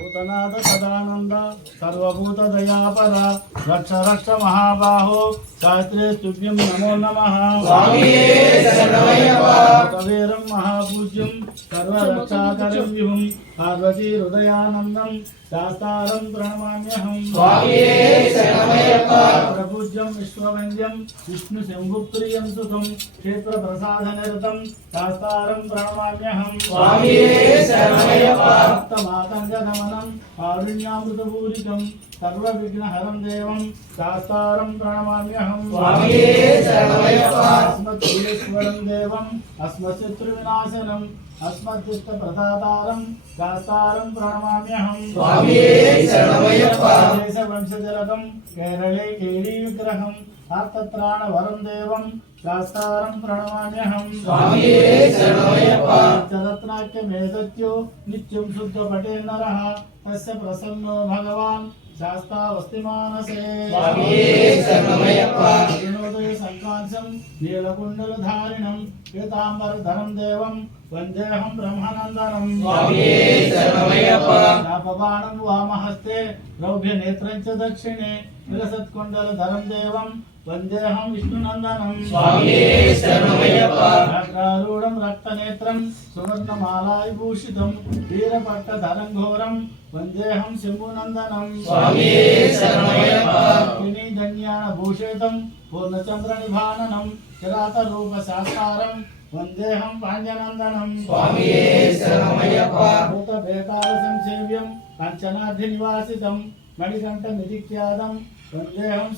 भूतनाथ सदानंद सर्वभूत दयापर रक्ष रक्ष महाबाहो शास्त्रे तुभ्यं नमो नमः। कवीरं महापूज्यं सर्वरक्षाकरं विभुं पार्वती हृदयानन्दं शास्तारं प्रणमाम्यहं। प्रपूज्यं विश्ववन्द्यं विष्णुशम्भुप्रियं सुतं क्षेत्रप्रसादनिरतं शास्तारं प्रणमाम्यहं। भक्तमातङ्गदमनं कारुण्यामृतपूरितं सर्वविघ्नहरं देवं शास्तारं प्रणमाम्यहं। अस्मद्कुलेश्वरं देवं अस्मत्शत्रुविनाशनम् अस्मद्दुष्टप्रदातारं शास्तारं प्रणमाम्यहं। देशवंशजलकं केरले केलीविग्रहं आर्तत्राणवरं देवं शास्तारं प्रणमाम्यहं। रत्नाख्यमेतत्यो नित्यं शुद्धपटे नरः तस्य प्रसन्नो भगवान् शास्तावस्तिमानसे। विनोदय संकांसं नीलकुण्डलधारिणं पीताम्बरधरं देवं वन्देऽहं ब्रह्मानन्दनं। शापबाणं वामहस्ते रौद्रनेत्रं च दक्षिणे विलसत्कुण्डलधरं देवं वन्देऽहं विष्णुनन्दनं। वज्रारूढं रक्तनेत्रं सुवर्णमालाविभूषितं वीरपट्टधरं घोरं वन्देऽहं शम्भुनन्दनं। धन्यानभूषितं पूर्णचन्द्रनिभाननं किरातरूपशास्तारं वन्देऽहं पाञ्जनन्दनं। भूतभेतालसंसेव्यं काञ्चनाद्रिनिवासितं मणिकण्ठनिधिख्यातं वन्देऽहं